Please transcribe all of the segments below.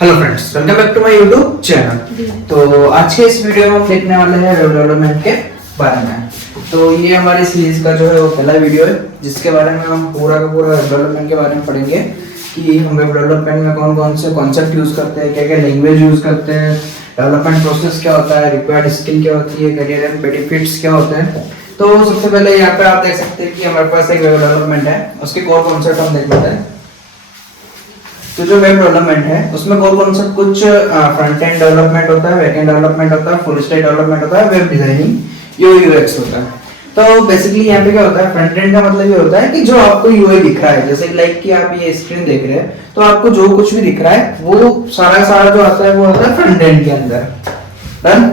Hello friends, welcome back to my YouTube channel. तो आज के इस वीडियो में हम देखने वाले हैं वेब डेवलपमेंट के बारे में। तो ये हमारी सीरीज का जो है वो पहला वीडियो है जिसके बारे में हम पूरा का पूरा वेब डेवलपमेंट के बारे में पढ़ेंगे कि हम वेब डेवलपमेंट में कौन कौन से कॉन्सेप्ट यूज करते हैं, क्या क्या लैंग्वेज यूज करते हैं, डेवलपमेंट प्रोसेस क्या होता है, रिक्वायर्ड स्किल क्या होती है, करियर एंड बेनिफिट्स क्या होते हैं। तो सबसे पहले यहाँ पे आप देख सकते हैं कि हमारे पास एक वेब डेवलपमेंट है, उसके कोर कॉन्सेप्ट हम देख लेते हैं। तो जो वेब डेवलपमेंट है उसमें कोर कॉन्सेप्ट कुछ फ्रंट एंड डेवलपमेंट होता है, बैक एंड डेवलपमेंट होता है, फुल स्टैक डेवलपमेंट होता है, वेब डिजाइनिंग, यूआई यूएक्स होता है। तो बेसिकली यहाँ पे क्या होता है, फ्रंट एंड का मतलब ये होता है कि जो आपको यूआई दिख रहा है, जैसे लाइक कि आप ये स्क्रीन देख रहे हैं तो आपको जो कुछ भी दिख रहा है वो सारा जो आता है वो होता है फ्रंट एंड के अंदर। डन।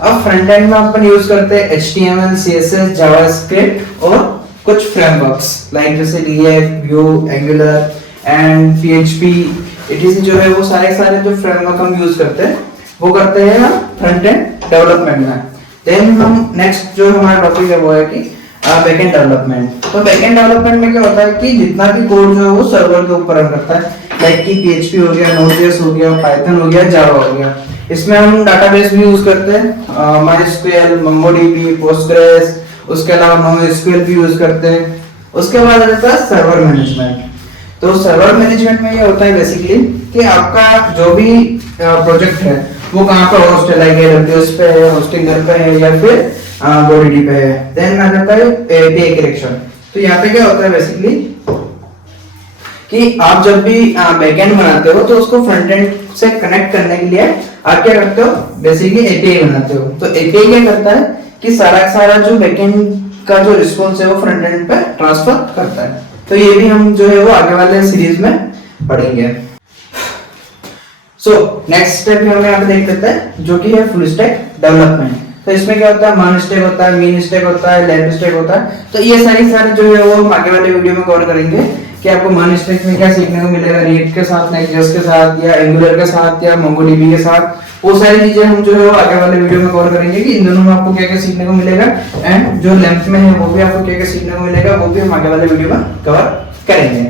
अब फ्रंट एंड में अपन यूज करते हैं HTML, CSS, जावास्क्रिप्ट और कुछ फ्रेमवर्क्स लाइक जैसे React, Vue, Angular and PHP etc जो है वो सारे जो फ्रेमवर्क हम यूज करते हैं वो करते हैं हम फ्रंट एंड डेवलपमेंट में। देन हम नेक्स्ट जो हमारा टॉपिक है वो है कि बैकएंड डेवलपमेंट। तो बैकएंड डेवलपमेंट में क्या होता है कि जितना भी कोड जो है वो सर्वर के ऊपर रन करता है, लाइक कि PHP हो गया, Node.js हो गया, Python हो गया, Java हो गया। इसमें हम डाटाबेस भी यूज करते हैं, MySQL, MongoDB, Postgres, उसके अलावा NoSQL भी यूज करते हैं। उसके बाद आता है सर्वर मैनेजमेंट। तो सर्वर मैनेजमेंट में ये होता है बेसिकली कि आपका जो भी प्रोजेक्ट है वो कहाँ पर होस्ट है, लाइक AWS पे है, होस्टिंगर पे है या फिर GoDaddy पे है। देन आ जाता है API कनेक्शन। तो यहाँ पे क्या होता है बेसिकली कि आप जब भी बैकएंड बनाते हो तो उसको फ्रंट एंड से कनेक्ट करने के लिए आप क्या करते हो, बेसिकली API बनाते हो। तो API क्या करता है कि सारा जो बैकएंड का जो रिस्पॉन्स है वो फ्रंट एंड पे ट्रांसफर करता है। तो ये भी हम जो है वो आगे वाले सीरीज में पढ़ेंगे। सो नेक्स्ट स्टेप हम यहाँ पे देख लेते हैं जो कि है फुल स्टैक डेवलपमेंट। तो इसमें क्या होता है, मान स्टैक होता है, मीन स्टैक होता है, लेंथ स्टैक होता है। तो ये सारी जो है वो हम आगे वाले वीडियो में कवर करेंगे कि आपको मान स्टैक में क्या सीखने को मिलेगा, रिएक्ट के साथ, नेक्स्ट.जेएस के साथ या एंगुलर के साथ या मोंगोडीबी के साथ। वो सारी चीजें हम जो है वो आगे वाले वीडियो में कवर करेंगे कि इन दोनों में आपको क्या क्या सीखने को मिलेगा एंड जो लेंथ में है वो भी आपको क्या क्या सीखने को मिलेगा, वो भी हम आगे वाले वीडियो में कवर करेंगे।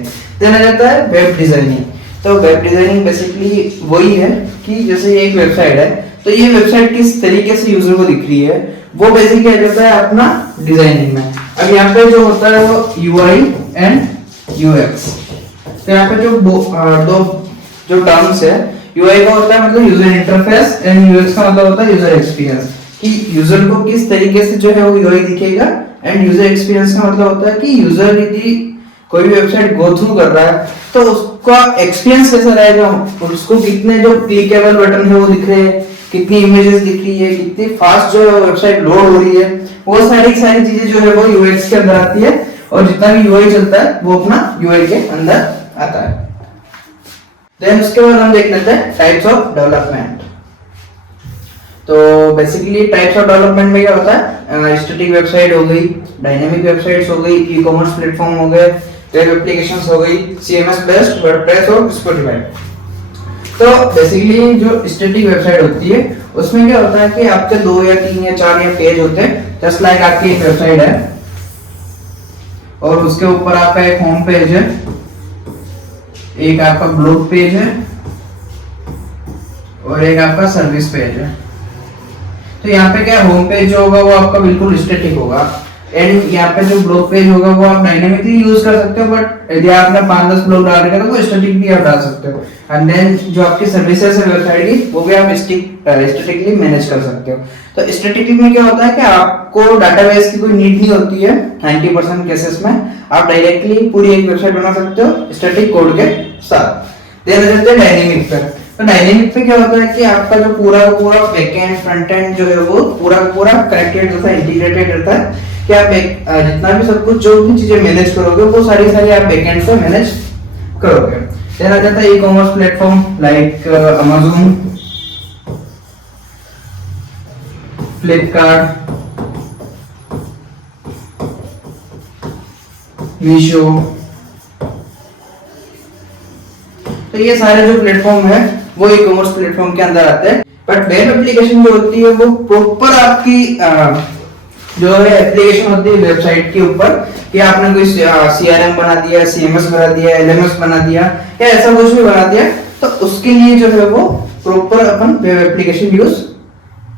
देन आ जाता है वेब डिजाइनिंग। तो वेब डिजाइनिंग बेसिकली वही है कि जैसे एक वेबसाइट है तो ये वेबसाइट किस तरीके से यूजर को दिख रही है वो बेसिकली आ जाता है अपना डिजाइनिंग में। अब यहाँ पे जो होता है वो UI एंड UX। तो यहाँ पे जो दो जो टर्म्स है, UI का होता है मतलब यूजर इंटरफेस एंड UX का मतलब होता है यूजर एक्सपीरियंस, कि यूजर को किस तरीके से जो है वो UI दिखेगा। एंड यूजर एक्सपीरियंस का मतलब होता है कि यूजर यदि कोई भी वेबसाइट गो थ्रू कर रहा है तो उसका एक्सपीरियंस कैसा रहेगा, उसको कितने जो क्लिकेबल बटन है वो दिख रहे हैं, कितनी इमेजेस दिख रही है, कितनी फास्ट जो है वेबसाइट लोड हो रही है, वो सारी चीजें जो है वो UX के अंदर आती है। और जितना भी UI चलता है वो अपना UI के अंदर आता है। देन उसके बाद हम देख लेते हैं टाइप्स ऑफ डेवलपमेंट। तो बेसिकली टाइप्स ऑफ डेवलपमेंट में क्या होता है, स्टैटिक वेबसाइट हो गई, डायनेमिक वेबसाइट्स हो गई, ई-कॉमर्स प्लेटफॉर्म हो गए, वेब एप्लीकेशंस हो गई, CMS बेस्ड, वर्डप्रेस और स्पॉटिफाई। तो बेसिकली जो स्टैटिक वेबसाइट होती है उसमें क्या होता है कि आपके 2 या 3 या 4 या पेज होते हैं, जस्ट लाइक आपकी एक वेबसाइट है और उसके ऊपर आपका एक होम पेज है, एक आपका ब्लॉग पेज है और एक आपका सर्विस पेज है। तो यहाँ पे क्या होम पेज जो होगा वो आपका बिल्कुल स्टैटिक होगा एंड यहाँ पे जो ब्लॉग पेज होगा वो आप डायनेमिकली यूज कर सकते हो, बट यदि आपने 5-10 ब्लॉग डाल रखे तो वो स्टैटिक भी आप डाल सकते हो। एंड देन जो आपकी सर्विसेज है वेबसाइट की वो भी आप स्टैटिकली मैनेज कर सकते हो। तो स्टैटिकली में क्या होता है कि आपको डाटाबेस की कोई नीड नहीं होती है 90% केसेस में, आप डायरेक्टली पूरी एक वेबसाइट बना सकते हो स्टैटिक कोड के साथ। देन आ जाते हैं डायनेमिक पे। तो डायनेमिक पे क्या होता है कि आपका जो पूरा बैकएंड फ्रंट एंड जो है वो पूरा कनेक्टेड रहता है, इंटीग्रेटेड रहता है कि आप जितना भी सब कुछ जो भी चीजें मैनेज करोगे वो सारी आप बैकएंड से मैनेज करोगे। देन आ जाता है e-commerce platform like Amazon, Flipkart, Meesho. तो ये सारे जो प्लेटफॉर्म है वो ई-कॉमर्स प्लेटफॉर्म के अंदर आते हैं। बट वेब एप्लीकेशन जो होती है वो प्रॉपर आपकी जो है एप्लीकेशन होती है वेबसाइट के ऊपर कि आपने कोई CRM बना दिया, CMS बना दिया, LMS बना दिया या ऐसा कुछ भी बना दिया तो उसके लिए जो है वो प्रॉपर अपन वेब एप्लीकेशन यूज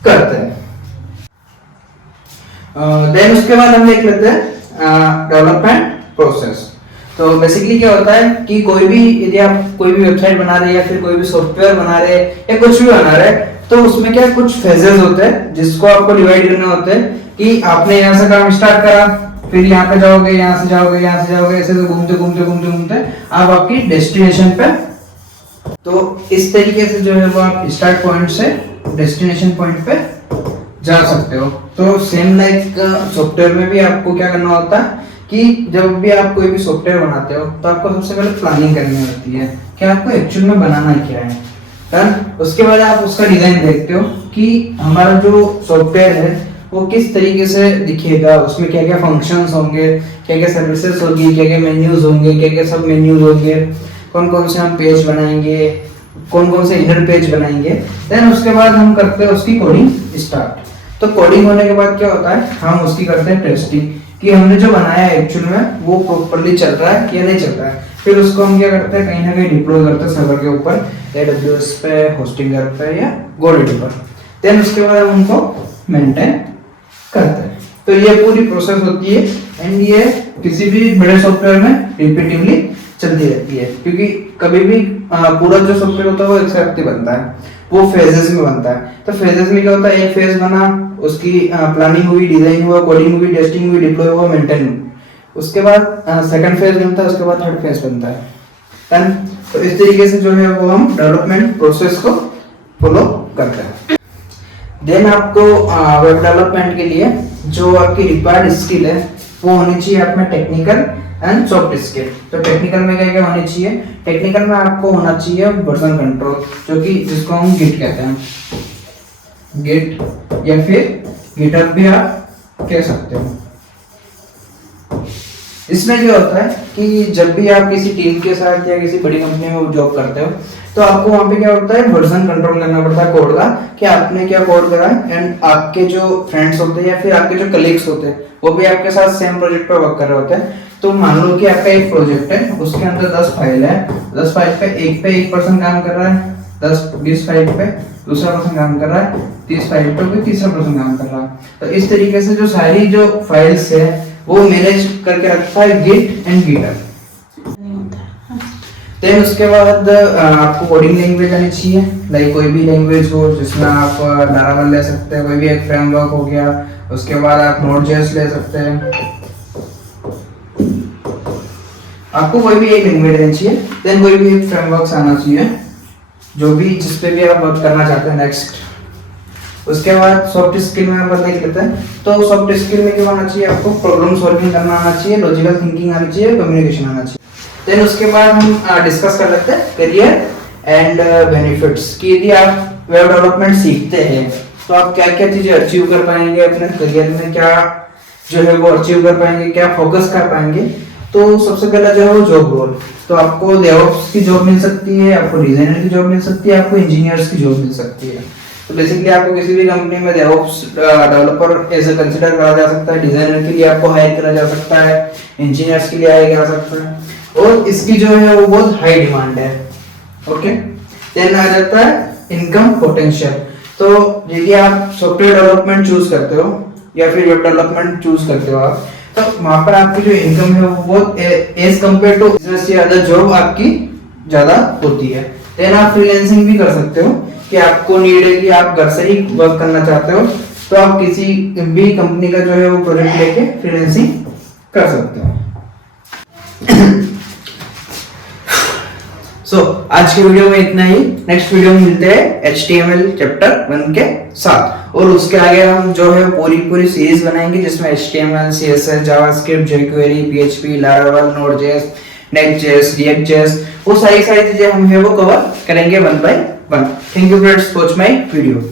करते हैं। देन उसके बाद हम देख लेते हैं डेवलपमेंट प्रोसेस। तो बेसिकली क्या होता है कि कोई भी यदि आप कोई भी वेबसाइट बना रहे हैं या फिर कोई भी सॉफ्टवेयर बना रहे हैं या कुछ भी बना रहे हैं, तो उसमें क्या कुछ फेजेस होते हैं जिसको आपको डिवाइड करना होते हैं कि आपने यहाँ से काम स्टार्ट करा, फिर यहाँ पे जाओगे, यहाँ से जाओगे, यहाँ से जाओगे, ऐसे तो घूमते घूमते घूमते घूमते आप आपकी डेस्टिनेशन पे। तो इस तरीके से जो है वो आप स्टार्ट पॉइंट से डेस्टिनेशन पॉइंट पे जा सकते हो। तो सेम लाइक सॉफ्टवेयर में भी आपको क्या करना होता है कि जब भी आप कोई भी सॉफ्टवेयर बनाते हो तो आपको सबसे पहले प्लानिंग करनी होती है कि आपको एक्चुअल में बनाना क्या है। डन। उसके बाद आप उसका डिजाइन देखते हो कि हमारा जो सॉफ्टवेयर है वो किस तरीके से दिखेगा, उसमें क्या क्या फंक्शंस होंगे, क्या क्या सर्विसेज होगी, क्या क्या मेन्यूज होंगे, क्या क्या सब मेन्यूज होंगे, कौन कौन से हम पेज बनाएंगे, कौन कौन से इनर पेज बनाएंगे। देन उसके बाद हम करते हैं उसकी कोडिंग स्टार्ट। तो कोडिंग होने के बाद क्या होता है, हम उसकी करते हैं टेस्टिंग कि हमने जो बनाया है एक्चुअल में वो प्रॉपर्ली चल रहा है या नहीं चल रहा है। फिर उसको हम क्या करते हैं, कहीं ना कहीं डिप्लॉय करते हैं सर्वर के ऊपर, AWS पे, होस्टिंगर पे या GoDaddy पर। देन उसके बाद हम उनको मेंटेन करते हैं। तो ये पूरी प्रोसेस होती है एंड ये किसी भी बड़े सॉफ्टवेयर में रिपीटिवली चलती रहती है, क्योंकि कभी भी पूरा जो सॉफ्टवेयर होता है वो एक साथ बनता है, वो फेजेस में बनता है। तो फेजेस में क्या होता है, एक फेज बना, उसकी प्लानिंग हुई, डिजाइन हुआ, कोडिंग हुई, टेस्टिंग हुई, डिप्लॉय हुआ, मेंटेन हुआ, उसके बाद सेकंड फेज बनता है, उसके बाद थर्ड फेज बनता है। डन। तो इस तरीके से जो है वो हम डेवलपमेंट प्रोसेस को फॉलो करते हैं। देन आपको वेब डेवलपमेंट के लिए जो आपकी रिक्वायर्ड स्किल है वो होनी चाहिए आप में टेक्निकल एंड सॉफ्ट स्किल। तो टेक्निकल में क्या क्या होनी चाहिए, टेक्निकल में आपको होना चाहिए वर्जन कंट्रोल, जो कि जिसको हम गिट कहते हैं, गिट या फिर गिटहब भी आप कह सकते हो। इसमें क्या होता है कि जब भी आप किसी टीम के साथ या किसी बड़ी कंपनी में जॉब करते हो तो आपको वहां पे क्या होता है, वर्जन कंट्रोल करना पड़ता है कोड का, कि आपने क्या कोड करा है एंड आपके जो फ्रेंड्स होते हैं या फिर आपके जो कलीग्स होते हैं वो भी आपके साथ सेम प्रोजेक्ट पे वर्क कर रहे होते हैं। तो मान लो कि आपका एक प्रोजेक्ट है, उसके अंदर 10 फाइल है, 10 फाइल पे एक पर्सन काम कर रहा है, 10-20 फाइल पे दूसरा पर्सन काम कर रहा है, 30 फाइल पे कोई तीसरा पर्सन काम कर रहा है। तो इस तरीके से जो सारी जो फाइल्स है वो मैनेज करके रखता है गिट एंड गिटहब। देन उसके बाद आपको कोडिंग लैंग्वेज आनी चाहिए, लाइक कोई भी लैंग्वेज हो जिसमें आप लारावेल ले सकते हैं, कोई भी एक फ्रेमवर्क हो गया। उसके बाद आप Node.js ले सकते हैं, आपको कोई भी एक लैंग्वेज आनी चाहिए। देन कोई भी एक फ्रेमवर्क आना चाहिए जो भी जिस पे भी आप वर्क करना चाहते हैं। नेक्स्ट उसके बाद सॉफ्ट स्किल में अपन देख लेते हैं। तो सॉफ्ट स्किल में क्या आना चाहिए, आपको प्रॉब्लम सॉल्विंग करना आना चाहिए, लॉजिकल थिंकिंग आनी चाहिए, कम्युनिकेशन आना चाहिए। देन उसके बाद हम डिस्कस कर लेते हैं करियर एंड बेनिफिट्स, कि यदि आप वेब डेवलपमेंट सीखते हैं तो आप क्या क्या चीजें अचीव कर पाएंगे अपने करियर में, क्या जो है वो अचीव कर पाएंगे, क्या फोकस कर पाएंगे। तो सबसे पहला जो है वो जॉब रोल। तो आपको डेवऑप्स की जॉब मिल सकती है, आपको डिजाइनर की जॉब मिल सकती है, आपको इंजीनियर्स की जॉब मिल सकती है। तो बेसिकली आपको किसी भी कंपनी में डेवऑप्स डेवलपर ऐसे कंसीडर करा जा सकता है, डिजाइनर के लिए आपको हायर करा जा सकता है, इंजीनियर्स के लिए हायर करा सकता है, और इसकी जो है वो बहुत हाई डिमांड है। ओके। देन आ जाता है इनकम पोटेंशियल। तो यदि आप सॉफ्टवेयर डेवलपमेंट चूज करते हो या फिर वेब डेवलपमेंट चूज करते हो आप, तो वहां पर आपकी जो इनकम है वो बहुत एज कंपेयर टू बिजनेस या अदर जॉब आपकी ज्यादा होती है। देन आप फ्रीलांसिंग भी कर सकते हो, कि आपको नीड है कि आप घर से ही वर्क करना चाहते हो तो आप किसी भी कंपनी का जो है वो प्रोजेक्ट लेके फ्रीलांसिंग कर सकते हो। आज के वीडियो में इतना ही। नेक्स्ट वीडियो में मिलते हैं HTML चैप्टर 1 के साथ, और उसके आगे हम जो है पूरी सीरीज बनाएंगे जिसमें HTML, CSS, JavaScript, jQuery, PHP, Laravel, Node.js, Next.js, React.js, वो सारी चीजें हम है वो कवर करेंगे 1 by 1। Thank you friends, watch my video.